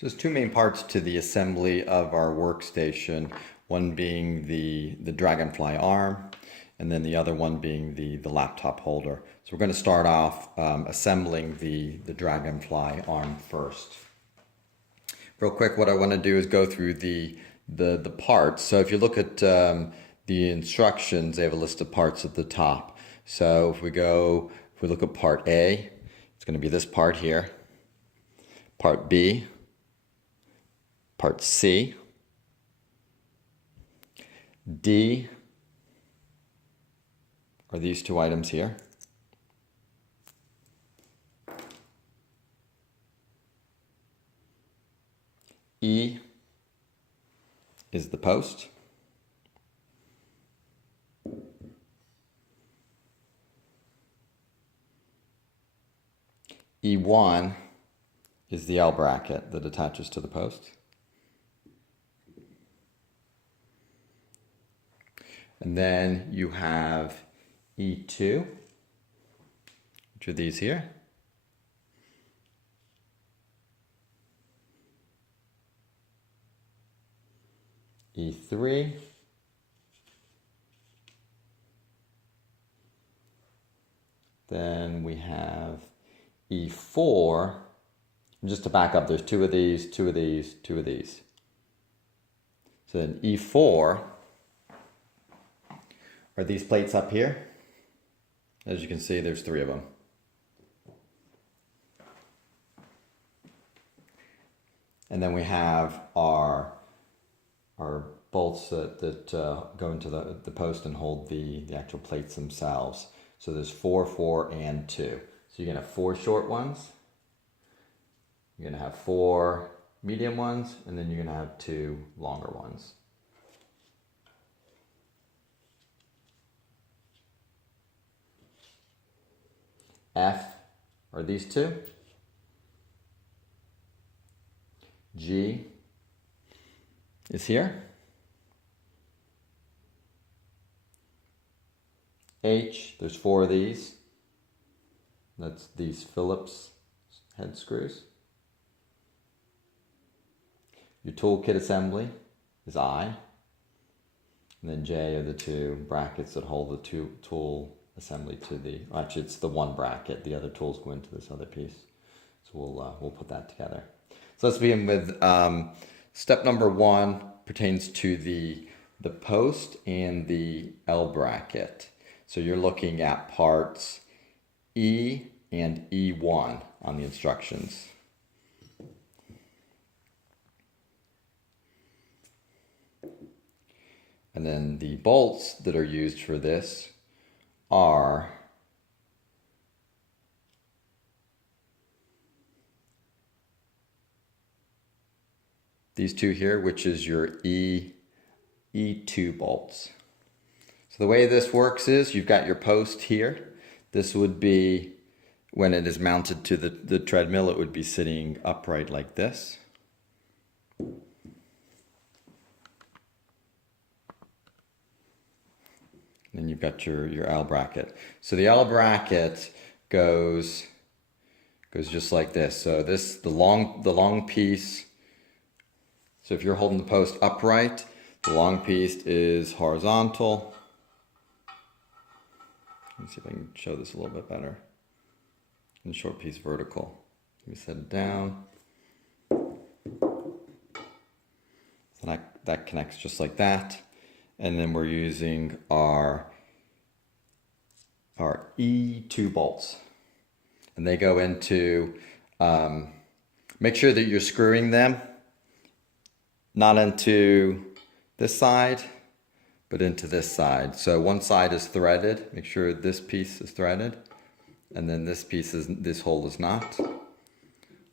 So there's two main parts to the assembly of our workstation, one being the Dragonfly arm, and then the other one being the laptop holder. So we're going to start off assembling the Dragonfly arm first. Real quick, what I want to do is go through the parts. So if you look at the instructions, they have a list of parts at the top. So if we look at part A, it's going to be this part here. Part B, part C, D are these two items here. E is the post. E1 is the L bracket that attaches to the post. And then you have E2, which are these here. E3. Then we have E4. Just to back up, there's two of these, two of these, two of these. So then E4 are these plates up here. As you can see, there's three of them. And then we have our bolts that go into the post and hold the actual plates themselves. So there's 4, 4, and 2. So you're going to have 4 short ones. You're going to have 4 medium ones, and then you're going to have 2 longer ones. F are these two. G is here. H, there's 4 of these. That's these Phillips head screws. Your toolkit assembly is I. And then J are the 2 brackets that hold the tool assembly to the, actually it's the one bracket, the other tools go into this other piece. So we'll put that together. So let's begin with step number 1 pertains to the post and the L bracket. So you're looking at parts E and E1 on the instructions. And then the bolts that are used for this are these two here, which is your E2 bolts. So the way this works is you've got your post here. This would be, when it is mounted to the treadmill, it would be sitting upright like this. Then you've got your L bracket. So the L bracket goes just like this. So this, the long piece. So if you're holding the post upright, the long piece is horizontal. Let me see if I can show this a little bit better. And the short piece vertical. Let me set it down. So that connects just like that. And then we're using our E2 bolts. And they go into, make sure that you're screwing them not into this side, but into this side. So one side is threaded. Make sure this piece is threaded. And then this hole is not.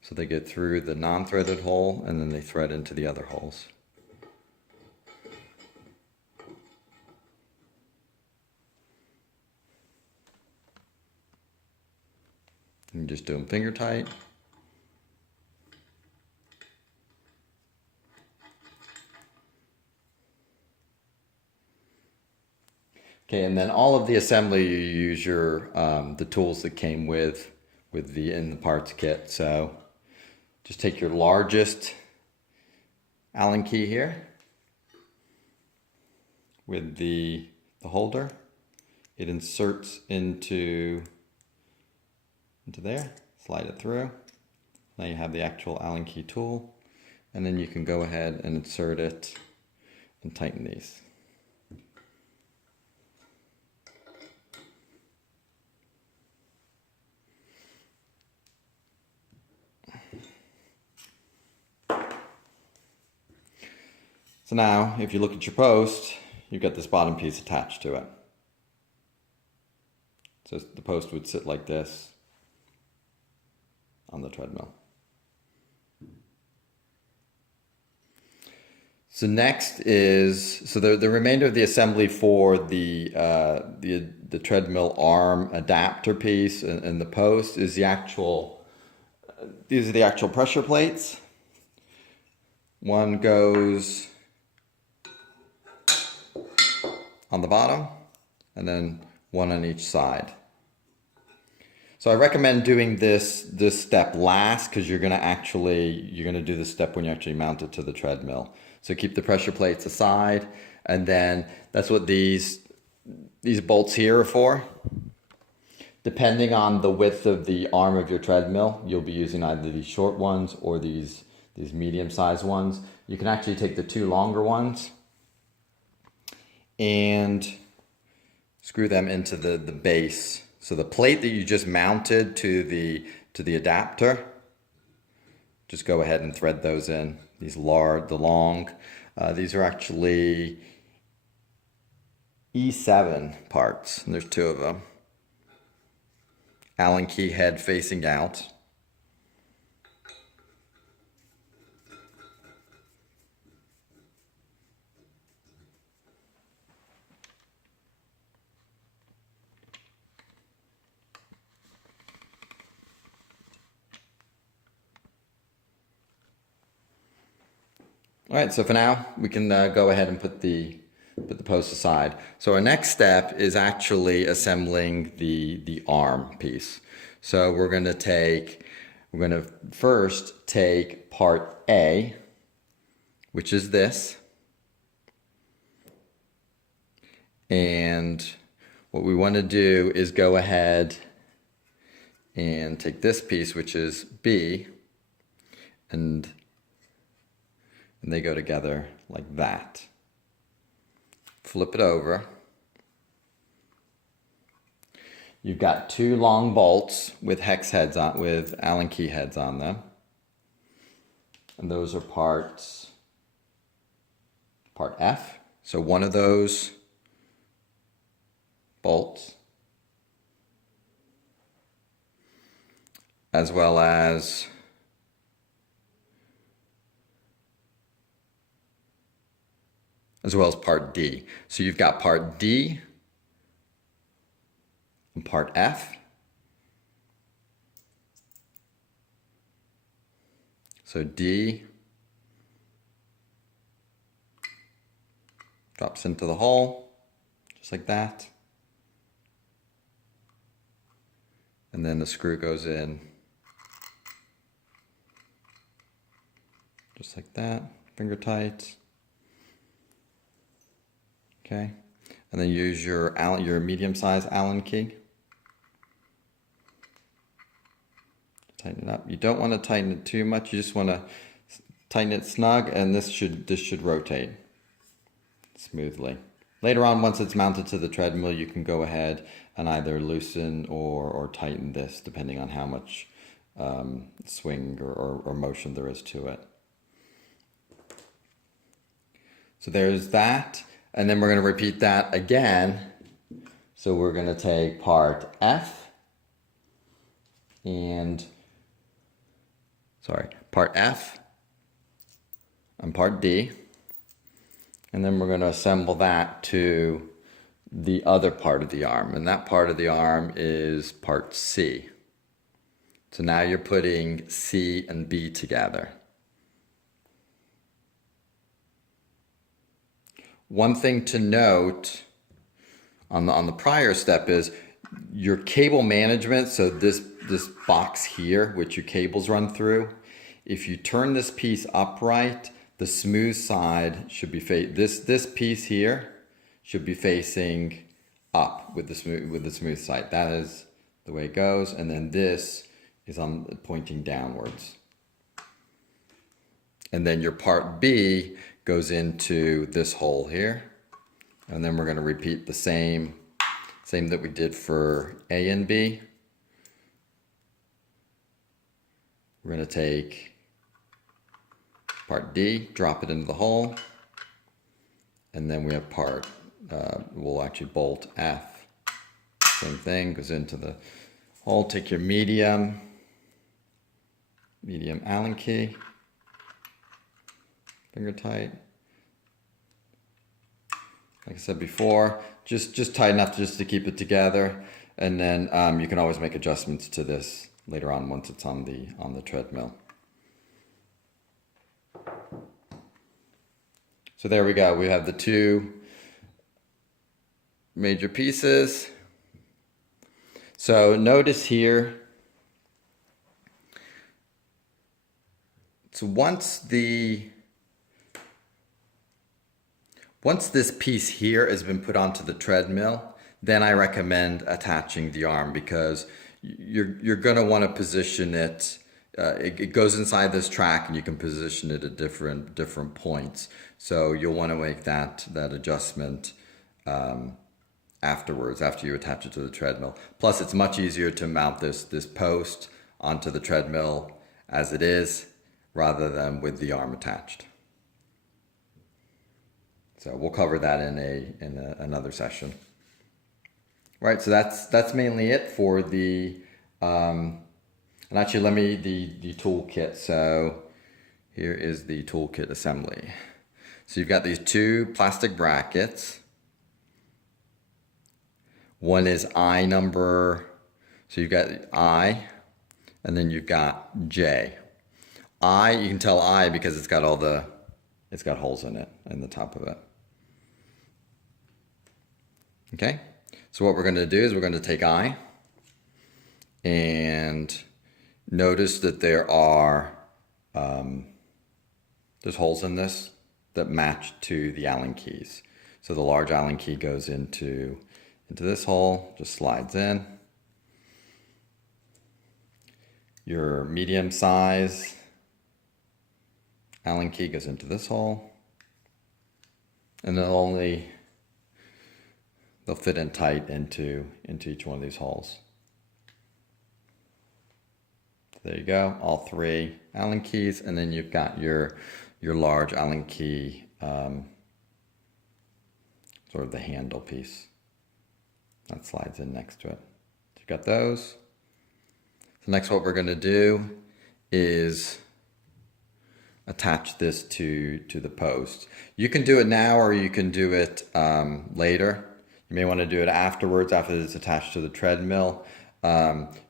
So they get through the non-threaded hole and then they thread into the other holes. And just do them finger tight. Okay, and then all of the assembly, you use your the tools that came with in the parts kit. So just take your largest Allen key here with the holder. It inserts into there, slide it through. Now you have the actual Allen key tool, and then you can go ahead and insert it and tighten these. So now, if you look at your post, you've got this bottom piece attached to it. So the post would sit like this on the treadmill. So next is, so the remainder of the assembly for the treadmill arm adapter piece and the post is the actual, these are the actual pressure plates. One goes on the bottom, and then one on each side. So I recommend doing this step last, because you're gonna do this step when you actually mount it to the treadmill. So keep the pressure plates aside, and then that's what these bolts here are for. Depending on the width of the arm of your treadmill, you'll be using either these short ones or these medium-sized ones. You can actually take the two longer ones and screw them into the base. So the plate that you just mounted to the adapter, just go ahead and thread those in. These long, these are actually E7 parts, and there's two of them. Allen key head facing out. All right, so for now, we can go ahead and put the post aside. So our next step is actually assembling the arm piece. So we're gonna first take part A, which is this. And what we want to do is go ahead and take this piece, which is B, and they go together like that. Flip it over. You've got two long bolts with hex heads on, with Allen key heads on them. And those are part F. So one of those bolts, as well as part D. So you've got part D and part F. So D drops into the hole, just like that. And then the screw goes in, just like that, finger tight. Okay, and then use your medium-sized Allen key. Tighten it up. You don't want to tighten it too much. You just want to tighten it snug, and this should rotate smoothly. Later on, once it's mounted to the treadmill, you can go ahead and either loosen or tighten this, depending on how much swing or motion there is to it. So there's that. And then we're going to repeat that again. So we're going to take part F and, part F and part D. And then we're going to assemble that to the other part of the arm. And that part of the arm is part C. So now you're putting C and B together. One thing to note on the prior step is your cable management. So this box here, which your cables run through, if you turn this piece upright, the smooth side should be this piece here should be facing up with the smooth side. That is the way it goes, and then this is pointing downwards. And then your part B goes into this hole here, and then we're going to repeat the same that we did for A and B. We're going to take part D, drop it into the hole, and then we have part, we'll actually bolt F. Same thing, goes into the hole. Take your medium Allen key, finger tight. Like I said before, just tight enough just to keep it together, and then you can always make adjustments to this later on once it's on the treadmill. So there we go. We have the two major pieces. So notice here, so once this piece here has been put onto the treadmill, then I recommend attaching the arm, because you're going to want to position it. It goes inside this track, and you can position it at different points. So you'll want to make that adjustment afterwards, after you attach it to the treadmill. Plus, it's much easier to mount this post onto the treadmill as it is, rather than with the arm attached. So we'll cover that in another session. Right, so that's mainly it for the, and actually the toolkit. So here is the toolkit assembly. So you've got these two plastic brackets. One is I number, so you've got I, and then you've got J. I, you can tell I because it's got holes in it, in the top of it. Okay, so what we're going to do is we're going to take I, and notice that there are there's holes in this that match to the Allen keys. So the large Allen key goes into this hole, just slides in. Your medium size Allen key goes into this hole, and they'll fit in tight into each one of these holes. There you go, all three Allen keys, and then you've got your large Allen key, sort of the handle piece that slides in next to it. So you've got those. So next, what we're going to do is attach this to the post. You can do it now, or you can do it later. You may want to do it afterwards, after it's attached to the treadmill,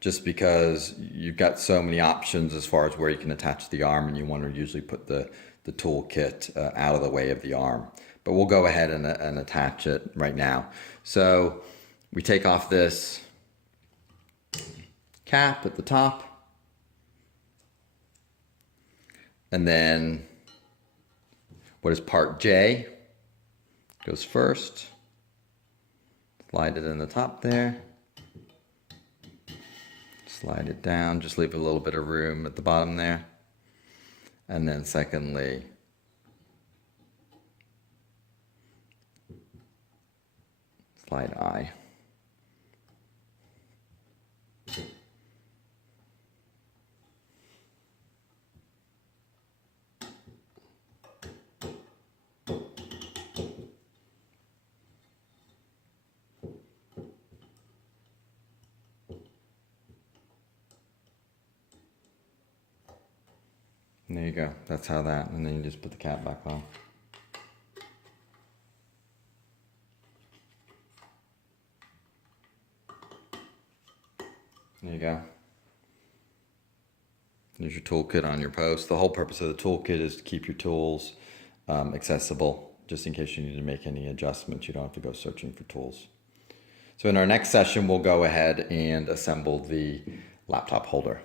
just because you've got so many options as far as where you can attach the arm, and you want to usually put the toolkit out of the way of the arm. But we'll go ahead and attach it right now. So we take off this cap at the top, and then what is part J goes first. Slide it in the top there. Slide it down, just leave a little bit of room at the bottom there. And then secondly, slide I. And there you go, that's how that, and then you just put the cap back on. There you go. There's your toolkit on your post. The whole purpose of the toolkit is to keep your tools accessible, just in case you need to make any adjustments. You don't have to go searching for tools. So in our next session, we'll go ahead and assemble the laptop holder.